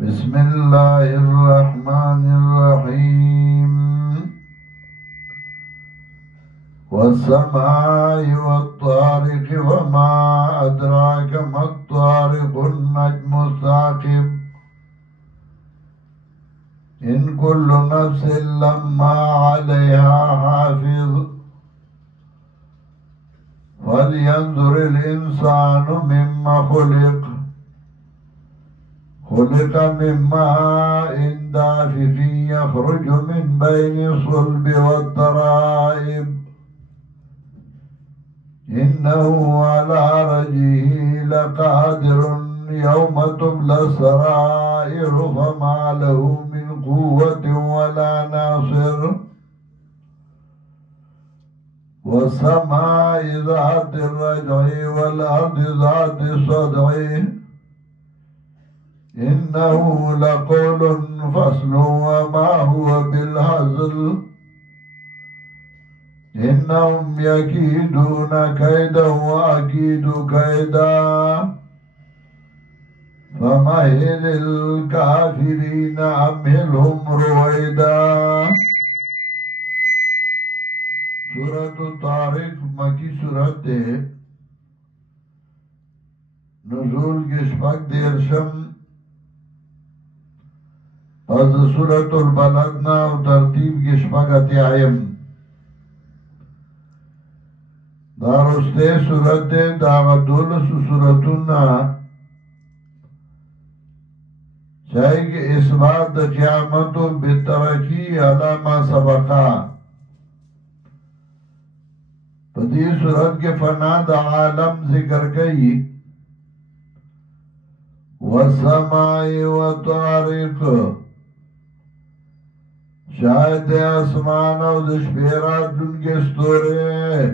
بسم الله الرحمن الرحيم. والسماء والطارق وما أدراك ما الطارق النجم الثاقب إن كل نفس لما عليها حافظ فلينظر الإنسان مما خلق من ماء دافق يخرج من بين الصلب والترائب إنه على رجعه لقادر يوم تبلى السرائر فما له من قوة ولا ناصر والسماء ذات الرجع والأرض ذات الصدع إنه لقول فصل وما هو بالهزل إنهم يكيدون كيدا وأكيد كيدا فمهل الكافرين أمهلهم رويدا. سورة الطارق مکی سورت ہے. نزول کے شپږ دیرشم پس سورة البلد نا او ترتیب کے شپږ اتیایم. دا رسته سورت دے دا دولس سورتونا چاہے کہ اثبات دا قیامتو بترکی علا ما سبقا. پدی صورت کے فنا دا عالم ذکر گئی. والسماء والطارق شاید دے اسمان او دشپیرات دن کے ستورے.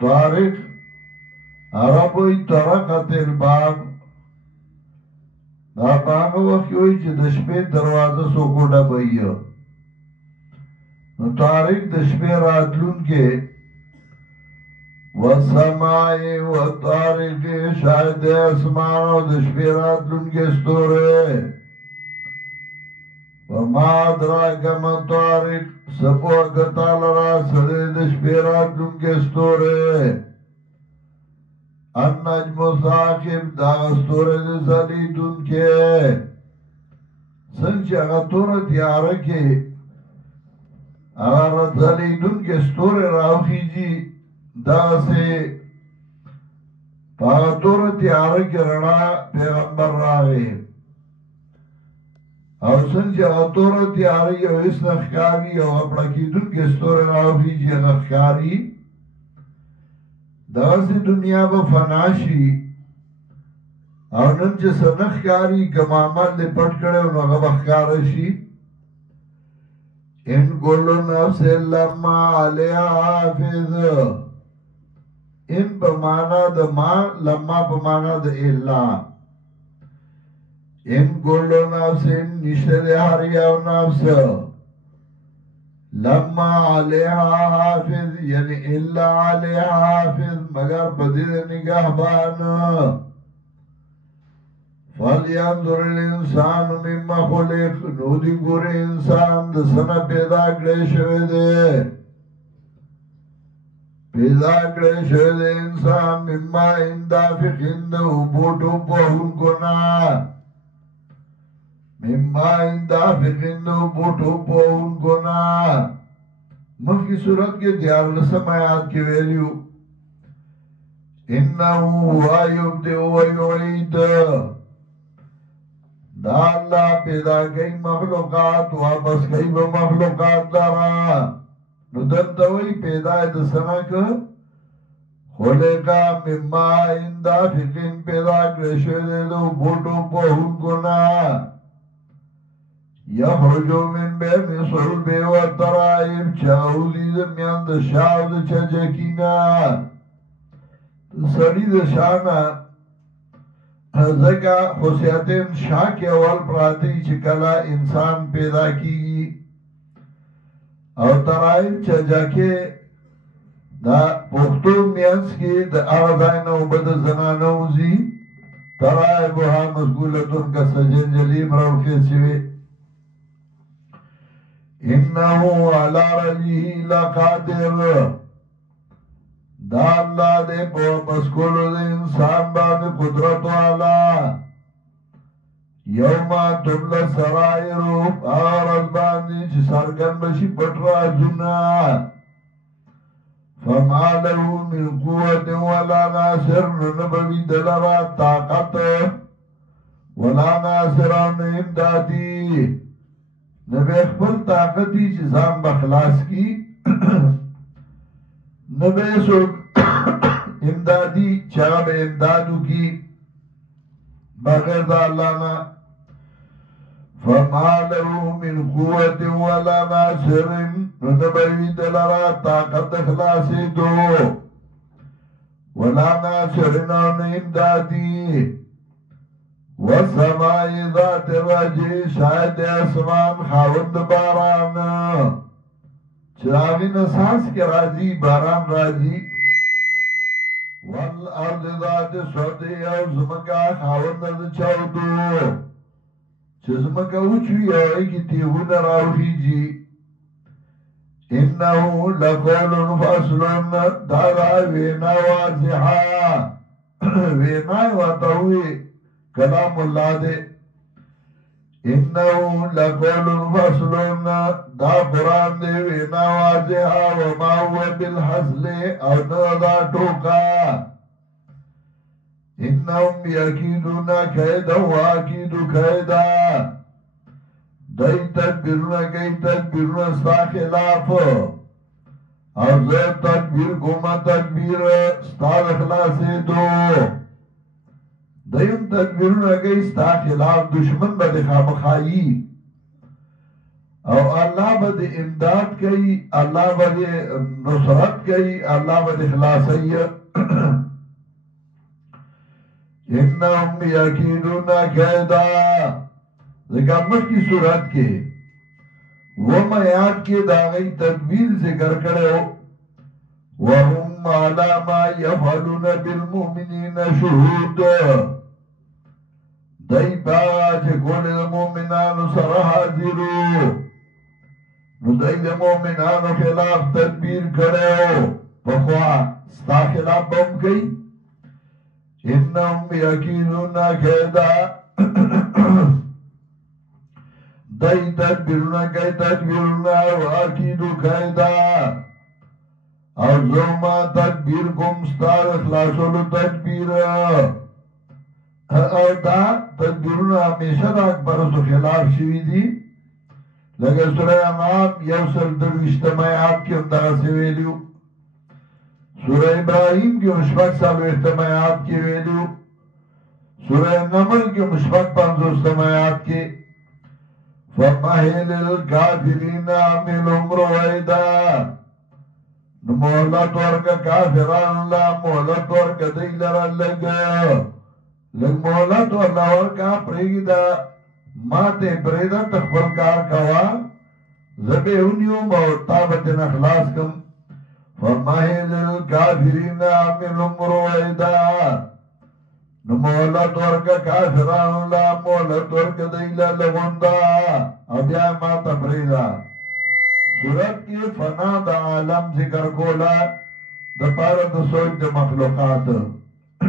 طارق عربوی طرقت الباب دا پاگا وقتی ہوئی چی دشپی دروازہ سوکو ڈبئی. طارق دشپی راتلون کے والسماء والطارق شاید اسمان و دشپی راتلون کے ستورے. وما ادراک ما طارق سپو اگتا لرا سدے دشپی راتلون کے ستورے. النجم ثاقب دا ستورے دے زلیدون کے سنچ اغتور تیارکے اگر زلیدون کے ستورے راوخی جی دا سے پاغتور تیارک رڑا پیغمبر راوے اور سنچ اغتور تیاری او اس نخکاری او اپڑکی دن کے ستورے راوخی جی نخکاری دغسی دنیا با فناشی او نن چه سنخکاری کمامل دی پٹ کرے و نغبخکارشی. ان کلو نفس لما علیہ حافظ ان پمانا دا ما لما پمانا دا اللہ. ان کلو نفس نشتر حریو نفس لما علیہا حافظ یعنی اللہ علیہا حافظ مگر بدید نگہبان. فَلْيَنْظُرِ الْإِنسَانُ مِمَّا خُلِقَ نودی گوری انسان دسنا پیدا کرے شوئے دے. پیدا کرے شوئے دے انسان مما اندافق اندو بوٹو پہن کنا. مما اندافق اندو بوٹو پہن کنا. مفی صورت کے دیار لسم آیات کے ویلیو انہو ہوا یبدئ و یعید دا اللہ پیدا گئی مخلوقات واپس گئی با مخلوقات دارا. نو دلتوئی پیدا دسنک خلقا مما اندافقین پیدا کرشو دے دو بوٹو پہن کنا. یخرجو من بین صلب و ترائب چاوزی دمیان دا شاو دا چچکینا. سڑی دا شانا زکا خصیتین شاہ کے اول پراتی چکلا انسان پیدا کی او ترائب چچکے دا پختو میانس کی دا آغازائن او بد زنانوزی ترائبها مسئولتن کا سجنجلی مرور خیسوی انہو علی رجیہ لقادر دا اللہ دے پسکولو دے انسان باندے قدرت والا یوما تبلا سرائرو آرز باندے چی سرگن بشی پٹرا جنا فما لہو من قوت ولا ناصر نبوی دلرا طاقت ولا ناصران امدادی نبی اخبر طاقتی چی زان بخلاص کی نبی سوک امدادی چاہب امدادو کی بغیر دا اللہ نا فما له من قوت ولا ناصر نبوی دلرا طاقت خلاصی دو ولا ناصر نان امدادی والسماء ذات الرجع شاید اسمان خاوند باران چراغی نساس کے راضی باران راضی والارض ذات صدی او زمکا خاوند چودو چزمکا اوچوی اوئی کی تیغون راوخی جی انہو لقول فصلن دادا وینا واضحا وینا وطوی کلام اللہ دے انہو لقول فصلن دا قرآن دے وینا واضحا وما هو بالحصل او ندا ٹوکا انہم یکیدون قیدا واکیدو قیدا دائی تدبیرون کئی تدبیرون ستا خلاف او زید تدبیر کما تدبیر ستا خلاصی دو دایم تدبیرون کئی ستا خلاف دشمن با خام خائی او اللہ با امداد کئی اللہ با نصرت کئی اللہ با خلاصی انہم یکیدون قیدا ذکر مخ کی صورت کے وہ میاد کے داغی تدبیر ذکر کرے ہو وَهُمْ عَلَى مَا يَفْعَلُونَ بِالْمُؤْمِنِينَ شُهُودٌ دائی پاگا چھے کولے دا مومنانو سر حاضرو نو دائی دا مومنانو خلاف تدبیر کرے ہو پخوا ستا خلاف بم کئی انہم یکیدون قیدا دائی تدبیرون کئی تدبیرون واکیدو قیدا او زوما تدبیر کم ستار اخلاصولو تدبیر او دا تدبیرون ہمیشہ دا اکبرسو خلاف شوی دی لگا سورہ انعام یوصل دروشتمایات کی اندہ سویلیو سورہ ابراہیم کی مشفق سالو اختمایات کی ویلیو سورہ نمل کی مشفق 500 کی فَمَحِلِ الْكَافِرِينَ عَمِلُمْ رُوَيْدَا نمولت ورکا کافران اللہ مولت ورکا دیلر لگا لگ مولت ورکا پریگی دا ماتے پریدا تخبر کار کوا زبے انیو موتابت نخلاص کم فَمَحِلِ الْكَافِرِينَ عَمِلُمْ رُوَيْدَا نمولت ورکا کافران اللہ مولت ورکا دیلر لگندا اب یا ماتا پریدا سورت کی فنا دا عالم ذکر کولا دا پارا دا سوچ دا مخلوقات